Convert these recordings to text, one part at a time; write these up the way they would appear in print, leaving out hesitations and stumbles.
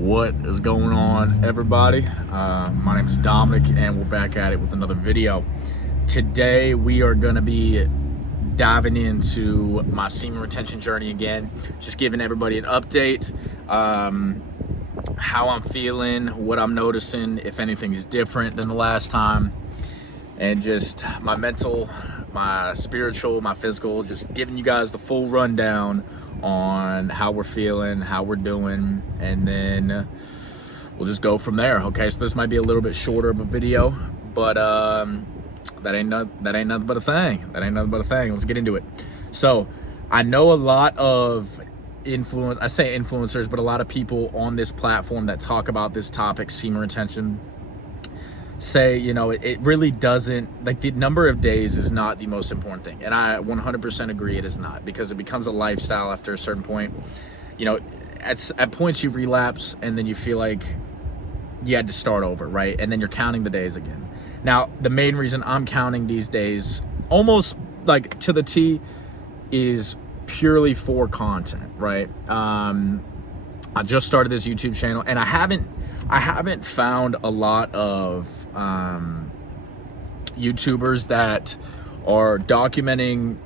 What is going on, everybody? My name is Dominic and we're back at it with another video. Today we are going to be diving into my semen retention journey again, just giving everybody an update, how I'm feeling, what I'm noticing, if anything is different than the last time, and just my mental, my spiritual, my physical, just giving you guys the full rundown on how we're feeling, how we're doing, and then we'll just go from there. Okay, so this might be a little bit shorter of a video, but that ain't nothing but a thing. Let's get into it. So I know a lot of influencers, but a lot of people on this platform that talk about this topic, semen retention, say, you know, it really doesn't, like, the number of days is not the most important thing. And I 100% agree it is not, because it becomes a lifestyle after a certain point. You know, at points you relapse and then you feel like you had to start over, right? And then you're counting the days again. Now, the main reason I'm counting these days, almost like to the T, is purely for content, right? I just started this YouTube channel and I haven't found a lot of YouTubers that are documenting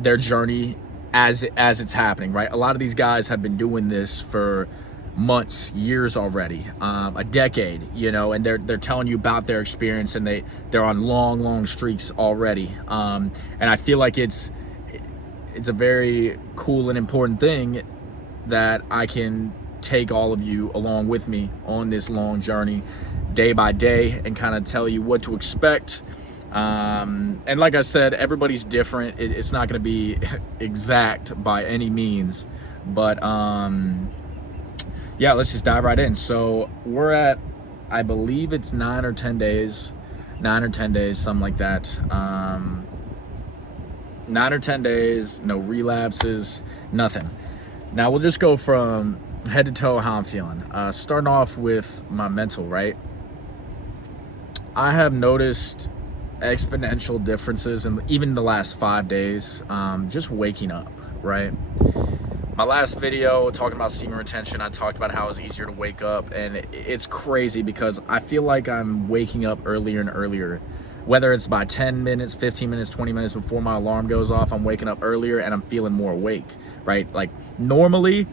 their journey as it's happening, right? A lot of these guys have been doing this for months, years already, a decade, you know, and they're telling you about their experience, and they're on long streaks already. And I feel like it's a very cool and important thing that I can take all of you along with me on this long journey, day by day, and kind of tell you what to expect. And like I said, everybody's different. It's not going to be exact by any means, but yeah, let's just dive right in. So we're at, I believe it's 9 or 10 days, something like that. 9 or 10 days, no relapses, nothing. Now we'll just go from head to toe how I'm feeling. Starting off with my mental, right? I have noticed exponential differences in even the last 5 days, just waking up, right? My last video talking about semen retention, I talked about how it's easier to wake up, and it's crazy because I feel like I'm waking up earlier and earlier. Whether it's by 10 minutes, 15 minutes, 20 minutes before my alarm goes off, I'm waking up earlier and I'm feeling more awake, right? Like normally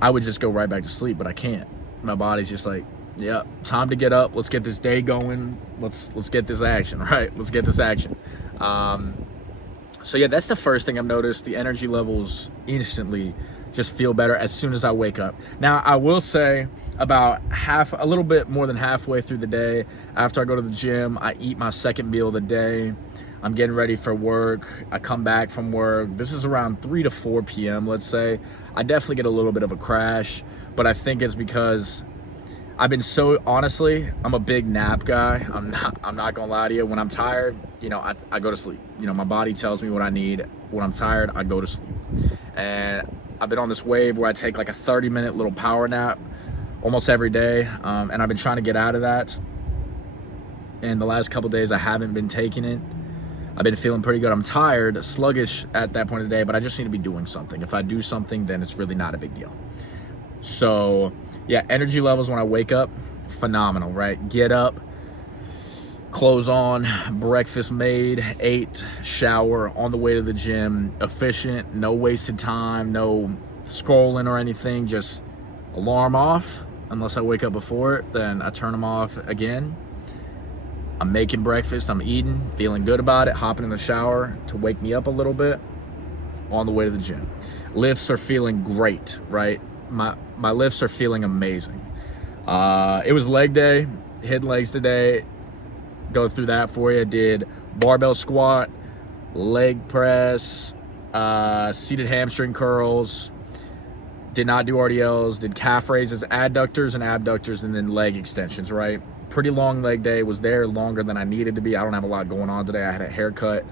I would just go right back to sleep, but I can't. My body's just like, yeah, time to get up. Let's get this day going. Let's get this action, right? Let's get this action. So yeah, that's the first thing I've noticed. The energy levels instantly just feel better as soon as I wake up. Now, I will say about a little bit more than halfway through the day, after I go to the gym, I eat my second meal of the day. I'm getting ready for work. I come back from work. This is around 3 to 4 p.m., let's say. I definitely get a little bit of a crash, but I think it's because I've been honestly, I'm a big nap guy. I'm not gonna lie to you. When I'm tired, you know, I go to sleep. You know, my body tells me what I need. When I'm tired, I go to sleep. And I've been on this wave where I take like a 30-minute little power nap almost every day. And I've been trying to get out of that. And the last couple days, I haven't been taking it. I've been feeling pretty good. I'm tired, sluggish at that point of the day, but I just need to be doing something. If I do something, then it's really not a big deal. So yeah, energy levels when I wake up, phenomenal, right? Get up, clothes on, breakfast made, ate, shower, on the way to the gym, efficient, no wasted time, no scrolling or anything, just alarm off. Unless I wake up before it, then I turn them off again. I'm making breakfast, I'm eating, feeling good about it, hopping in the shower to wake me up a little bit, on the way to the gym. Lifts are feeling great, right? My lifts are feeling amazing. It was leg day, hidden legs today. Go through that for you. Did barbell squat, leg press, seated hamstring curls. Did not do RDLs, did calf raises, adductors and abductors, and then leg extensions, right? Pretty long leg day. Was there longer than I needed to be. I don't have a lot going on today. I had a haircut,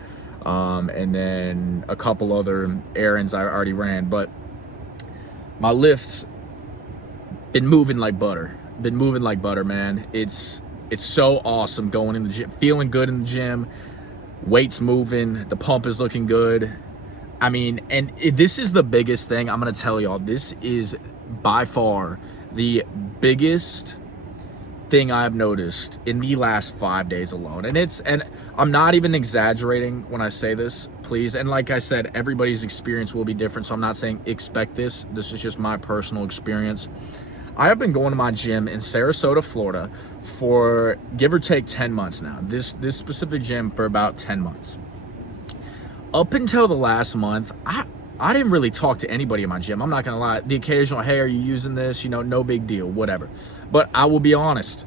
and then a couple other errands I already ran, but my lifts been moving like butter. Man. It's so awesome going in the gym, feeling good in the gym, weights moving, the pump is looking good. I mean, and this is the biggest thing I'm gonna tell y'all. This is by far The biggest thing I've noticed in the last 5 days alone, and I'm not even exaggerating when I say this, please, and like I said, everybody's experience will be different, so I'm not saying expect this is just my personal experience. I have been going to my gym in Sarasota, Florida for give or take 10 months now. This specific gym for about 10 months. Up until the last month, I didn't really talk to anybody in my gym. I'm not gonna lie. The occasional, hey, are you using this? You know, no big deal, whatever. But I will be honest,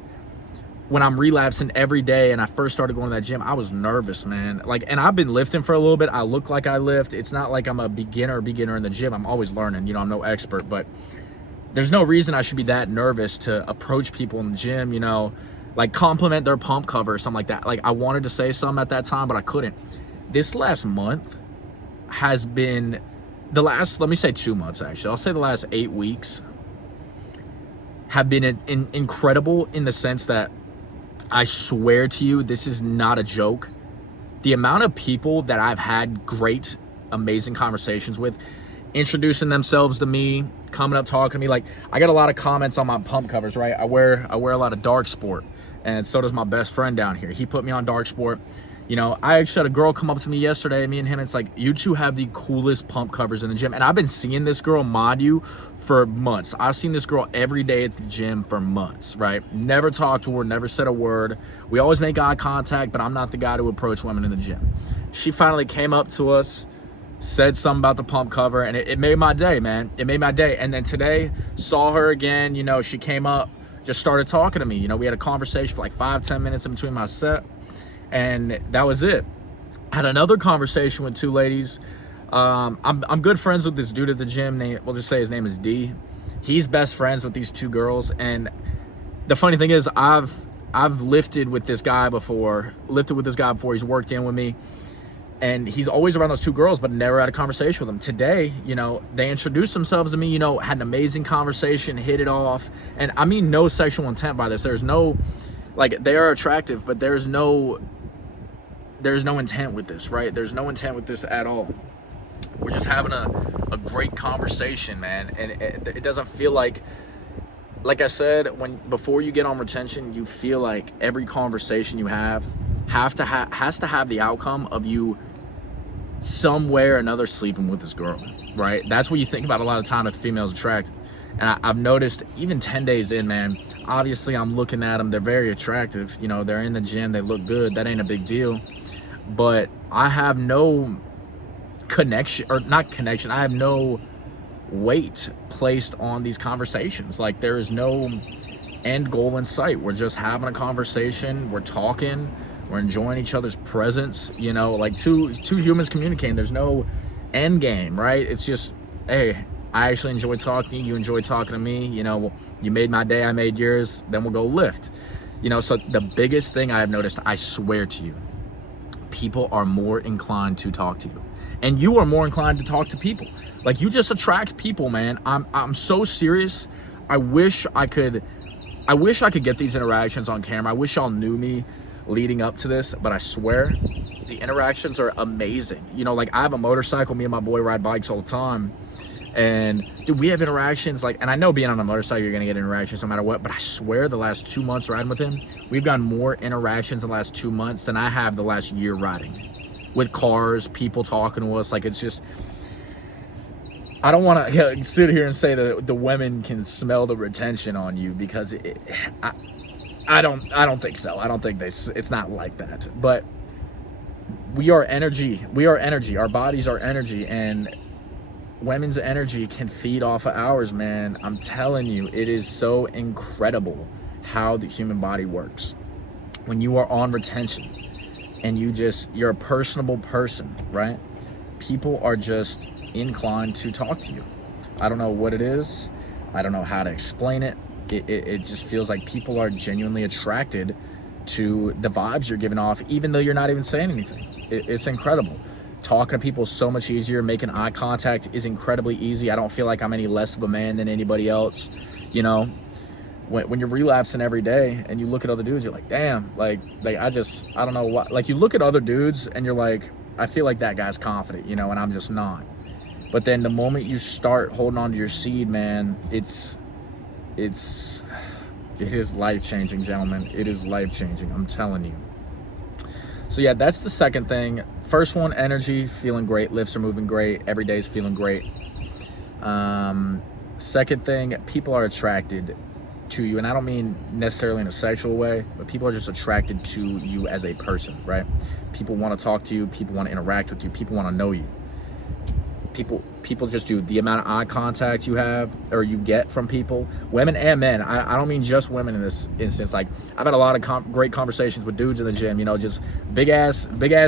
when I'm relapsing every day and I first started going to that gym, I was nervous, man. Like, and I've been lifting for a little bit. I look like I lift. It's not like I'm a beginner in the gym. I'm always learning. You know, I'm no expert, but there's no reason I should be that nervous to approach people in the gym, you know, like compliment their pump cover or something like that. Like, I wanted to say something at that time, but I couldn't. This last month has been the last, let me say 2 months, actually. I'll say the last 8 weeks have been incredible in the sense that I swear to you, this is not a joke. The amount of people that I've had great, amazing conversations with, introducing themselves to me, coming up, talking to me. Like, I got a lot of comments on my pump covers, right? I wear a lot of dark sport, and so does my best friend down here. He put me on dark sport. You know, I actually had a girl come up to me yesterday, me and him, it's like, you two have the coolest pump covers in the gym. And I've been seeing this girl mod you for months. I've seen this girl every day at the gym for months, right? Never talked to her, never said a word. We always make eye contact, but I'm not the guy to approach women in the gym. She finally came up to us, said something about the pump cover, and it made my day, man. It made my day. And then today, saw her again, you know, she came up, just started talking to me. You know, we had a conversation for like 5-10 minutes in between my set. And that was it. I had another conversation with 2 ladies. I'm good friends with this dude at the gym. We'll just say his name is D. He's best friends with these 2 girls. And the funny thing is, I've lifted with this guy before. He's worked in with me. And he's always around those 2 girls, but never had a conversation with them. Today, you know, they introduced themselves to me, you know, had an amazing conversation, hit it off. And I mean no sexual intent by this. There's no, like, they are attractive, but there's no intent with this, right? There's no intent with this at all. We're just having a great conversation, man. And it doesn't feel like I said, before you get on retention, you feel like every conversation you have has to have the outcome of you some way or another sleeping with this girl, right? That's what you think about a lot of time if the female's attractive. And I've noticed even 10 days in, man, obviously I'm looking at them. They're very attractive. You know, they're in the gym. They look good. That ain't a big deal. But I have no I have no weight placed on these conversations. Like, there is no end goal in sight. We're just having a conversation. We're talking. We're enjoying each other's presence. You know, like two humans communicating. There's no end game, right? It's just, hey, I actually enjoy talking to you. You enjoy talking to me. You know, you made my day. I made yours. Then we'll go lift. You know, so the biggest thing I have noticed, I swear to you, people are more inclined to talk to you. And you are more inclined to talk to people. Like, you just attract people, man. I'm so serious. I wish I could get these interactions on camera. I wish y'all knew me leading up to this, but I swear the interactions are amazing. You know, like, I have a motorcycle. Me and my boy ride bikes all the time. And dude, we have interactions, like, and I know being on a motorcycle, you're gonna get interactions no matter what, but I swear the last 2 months riding with him, we've gotten more interactions in the last 2 months than I have the last year riding. With cars, people talking to us, like, it's just, I don't want to sit here and say that the women can smell the retention on you, because I don't think so. I don't think it's not like that. But we are energy. Our bodies are energy, and women's energy can feed off of ours, man. I'm telling you, it is so incredible how the human body works. When you are on retention and you're a personable person, right? People are just inclined to talk to you. I don't know what it is. I don't know how to explain it. It just feels like people are genuinely attracted to the vibes you're giving off, even though you're not even saying anything. It's incredible. Talking to people is so much easier. Making eye contact is incredibly easy. I don't feel like I'm any less of a man than anybody else. You know, when you're relapsing every day and you look at other dudes, you're like, damn, like I don't know what, like, you look at other dudes and you're like, I feel like that guy's confident, you know, and I'm just not. But then the moment you start holding on to your seed, man, it's it is life-changing, gentlemen. It is life-changing, I'm telling you. So yeah, that's the second thing. First one, energy, feeling great. Lifts are moving great. Every day is feeling great. Second thing, people are attracted to you, and I don't mean necessarily in a sexual way, but people are just attracted to you as a person, right? People want to talk to you. People want to interact with you. People want to know you. People just do. The amount of eye contact you have or you get from people, women and men. I don't mean just women in this instance. Like, I've had a lot of great conversations with dudes in the gym, you know, just big ass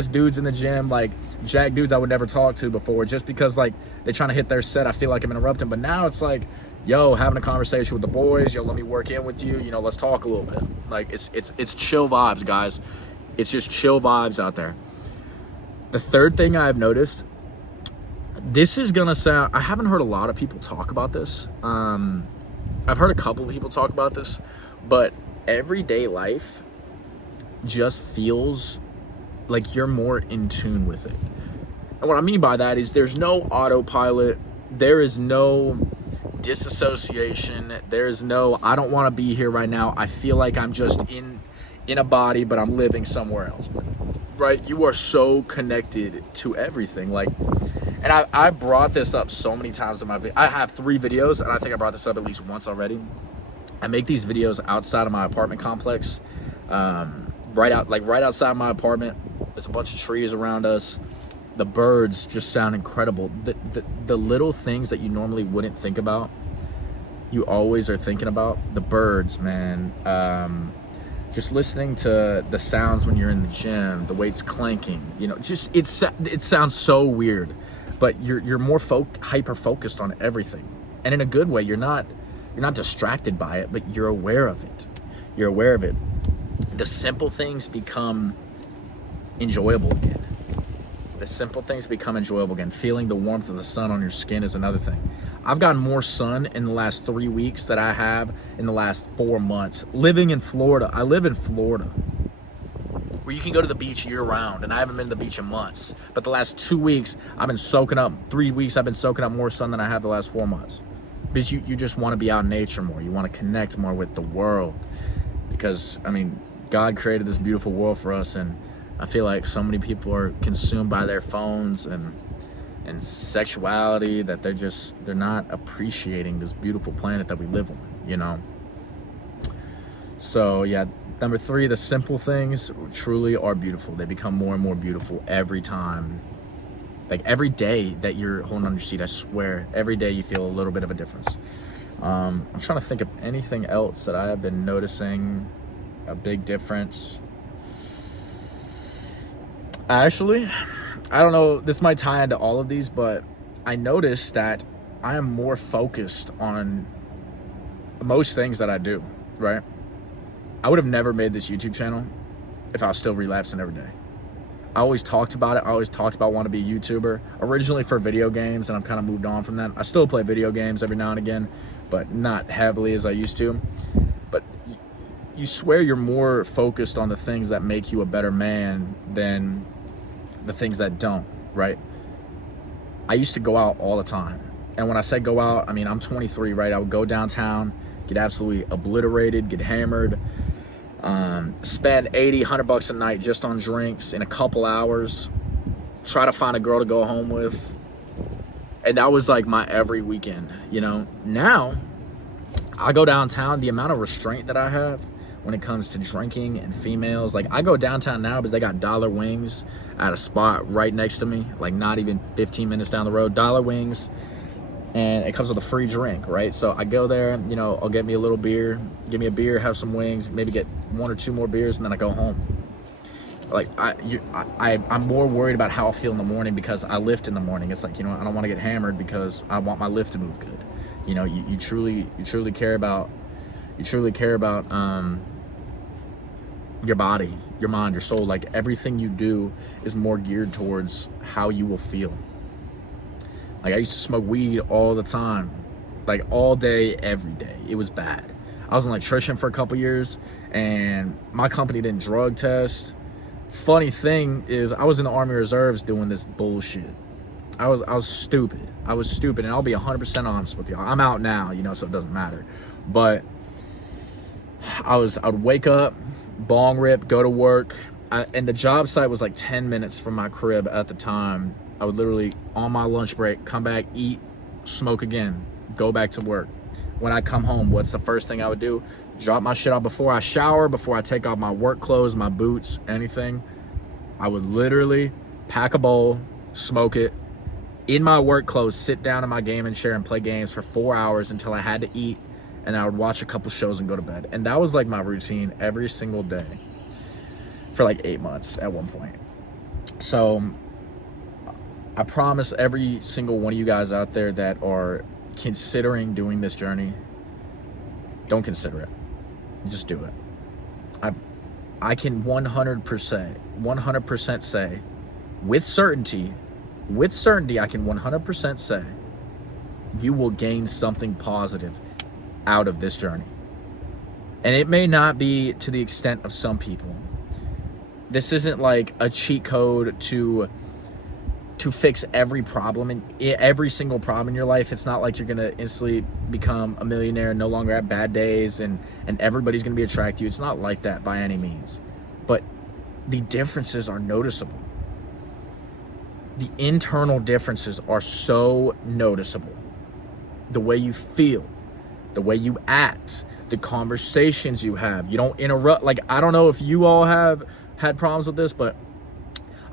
dudes in the gym, like jack dudes I would never talk to before, just because like they're trying to hit their set. I feel like I'm interrupting, but now it's like, yo, having a conversation with the boys, yo, let me work in with you, you know, let's talk a little bit. Like, it's chill vibes, guys. It's just chill vibes out there. The third thing I've noticed, this is gonna sound, I haven't heard a lot of people talk about this. I've heard a couple of people talk about this, but everyday life just feels like you're more in tune with it. And what I mean by that is there's no autopilot, there is no disassociation, there's no, I don't want to be here right now, I feel like I'm just in a body, but I'm living somewhere else, right? You are so connected to everything. Like, and I brought this up so many times in my video. I have 3 videos, and I think I brought this up at least once already. I make these videos outside of my apartment complex, right outside my apartment. There's a bunch of trees around us. The birds just sound incredible. The little things that you normally wouldn't think about, you always are thinking about. The birds, man. Just listening to the sounds when you're in the gym, the weights clanking, you know, just it sounds so weird, but you're more hyper focused on everything, and in a good way. You're not distracted by it, but you're aware of it. You're aware of it. The simple things become enjoyable again. The simple things become enjoyable again. Feeling the warmth of the sun on your skin is another thing. I've gotten more sun in the last 3 weeks than I have in the last 4 months. Living in Florida, I live in Florida, where you can go to the beach year round, and I haven't been to the beach in months. But the last 2 weeks, I've been soaking up, 3 weeks, I've been soaking up more sun than I have the last 4 months. Because you just want to be out in nature more. You want to connect more with the world. Because, I mean, God created this beautiful world for us, and I feel like so many people are consumed by their phones and sexuality that they're not appreciating this beautiful planet that we live on, you know. So yeah, number 3, the simple things truly are beautiful. They become more and more beautiful every time. Like every day that you're holding on your seat, I swear, every day you feel a little bit of a difference. I'm trying to think of anything else that I have been noticing a big difference. Actually, I don't know, this might tie into all of these, but I noticed that I am more focused on most things that I do, right? I would have never made this YouTube channel if I was still relapsing every day. I always talked about it. I always talked about wanting to be a YouTuber, originally for video games, and I've kind of moved on from that. I still play video games every now and again, but not heavily as I used to. But you swear you're more focused on the things that make you a better man than the things that don't, right? I used to go out all the time. And when I say go out, I mean, I'm 23, right? I would go downtown, get absolutely obliterated, get hammered, spend 80, 100 bucks a night just on drinks in a couple hours, try to find a girl to go home with. And that was like my every weekend, you know? Now, I go downtown, the amount of restraint that I have when it comes to drinking and females, like I go downtown now because they got dollar wings at a spot right next to me, like not even 15 minutes down the road, dollar wings, and it comes with a free drink, right? So I go there, you know, I'll get me a little beer, give me a beer, have some wings, maybe get 1 or 2 more beers, and then I go home. Like I'm more worried about how I feel in the morning because I lift in the morning. It's like, you know, I don't want to get hammered because I want my lift to move good. You know, you truly care about your body, your mind, your soul. Like everything you do is more geared towards how you will feel. Like I used to smoke weed all the time, like all day, every day. It was bad. I was an electrician for a couple years, and my company didn't drug test. Funny thing is, I was in the Army Reserves doing this bullshit. I was stupid. And I'll be 100% honest with y'all. I'm out now, you know, so it doesn't matter. But I would wake up, bong rip, go to work. And the job site was like 10 minutes from my crib at the time. I would literally, on my lunch break, come back, eat, smoke again, go back to work. When I come home, what's the first thing I would do? Drop my shit off before I shower, before I take off my work clothes, my boots, anything. I would literally pack a bowl, smoke it, in my work clothes, sit down in my gaming chair and play games for 4 hours until I had to eat, and I would watch a couple shows and go to bed. And that was like my routine every single day for like 8 months at one point. So I promise every single one of you guys out there that are considering doing this journey, don't consider it. Just do it. I can 100% say, with certainty, I can 100% say you will gain something positive out of this journey. And it may not be to the extent of some people. This isn't like a cheat code to fix every problem and every single problem in your life. It's not like you're gonna instantly become a millionaire and no longer have bad days and everybody's gonna be attracted to you. It's not like that by any means. But the differences are noticeable. The internal differences are so noticeable. The way you feel, the way you act, the conversations you have. You don't interrupt. Like, I don't know if you all have had problems with this, but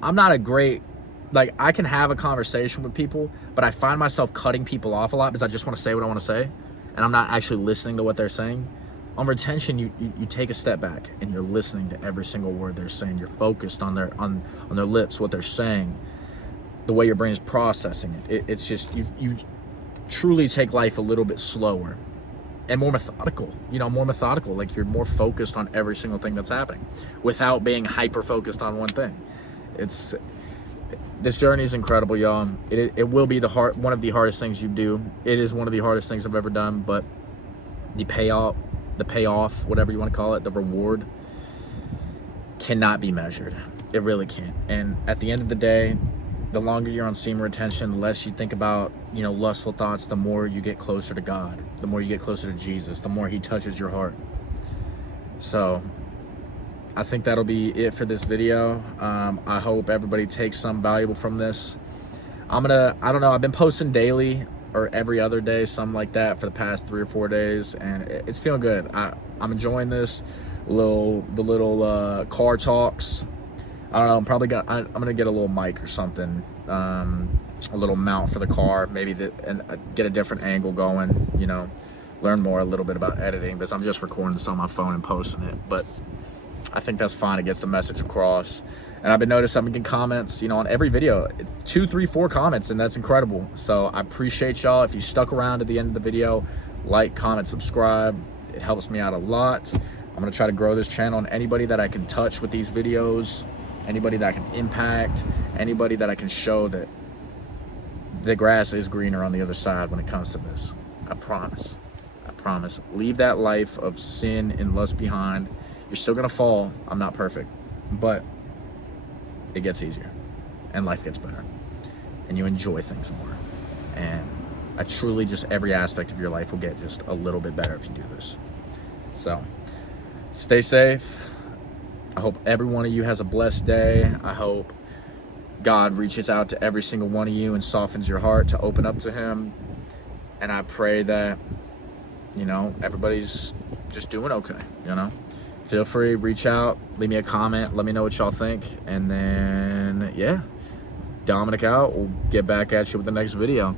I'm not a great, like, I can have a conversation with people, but I find myself cutting people off a lot because I just want to say what I want to say, and I'm not actually listening to what they're saying. On retention, you take a step back and you're listening to every single word they're saying. You're focused on their lips, what they're saying, the way your brain is processing it. It's just, you truly take life a little bit slower and more methodical, like you're more focused on every single thing that's happening without being hyper focused on one thing. This journey is incredible, y'all. It will be one of the hardest things you do. It is one of the hardest things I've ever done, but the payoff, whatever you want to call it, the reward cannot be measured. It really can't. And at the end of the day, the longer you're on semen retention, the less you think about, lustful thoughts, the more you get closer to God, the more you get closer to Jesus, the more he touches your heart. So I think that'll be it for this video. I hope everybody takes some valuable from this. I don't know, I've been posting daily or every other day, something like that, for the past 3 or 4 days, and it's feeling good. I'm enjoying this, the little car talks. I don't know, I'm gonna get a little mic or something, a little mount for the car, maybe and get a different angle going, learn more a little bit about editing, because I'm just recording this on my phone and posting it. But I think that's fine. It gets the message across. And I've been noticing I'm getting comments, on every video, 2, 3, 4 comments, and that's incredible. So I appreciate y'all. If you stuck around to the end of the video, like, comment, subscribe. It helps me out a lot. I'm gonna try to grow this channel, and anybody that I can touch with these videos, anybody that I can impact, anybody that I can show that the grass is greener on the other side when it comes to this. I promise. Leave that life of sin and lust behind. You're still gonna fall. I'm not perfect, but it gets easier and life gets better and you enjoy things more. And I truly, just every aspect of your life will get just a little bit better if you do this. So stay safe. I hope every one of you has a blessed day. I hope God reaches out to every single one of you and softens your heart to open up to him. And I pray that, everybody's just doing okay, Feel free, reach out, leave me a comment, let me know what y'all think. And then, yeah, Dominic out. We'll get back at you with the next video.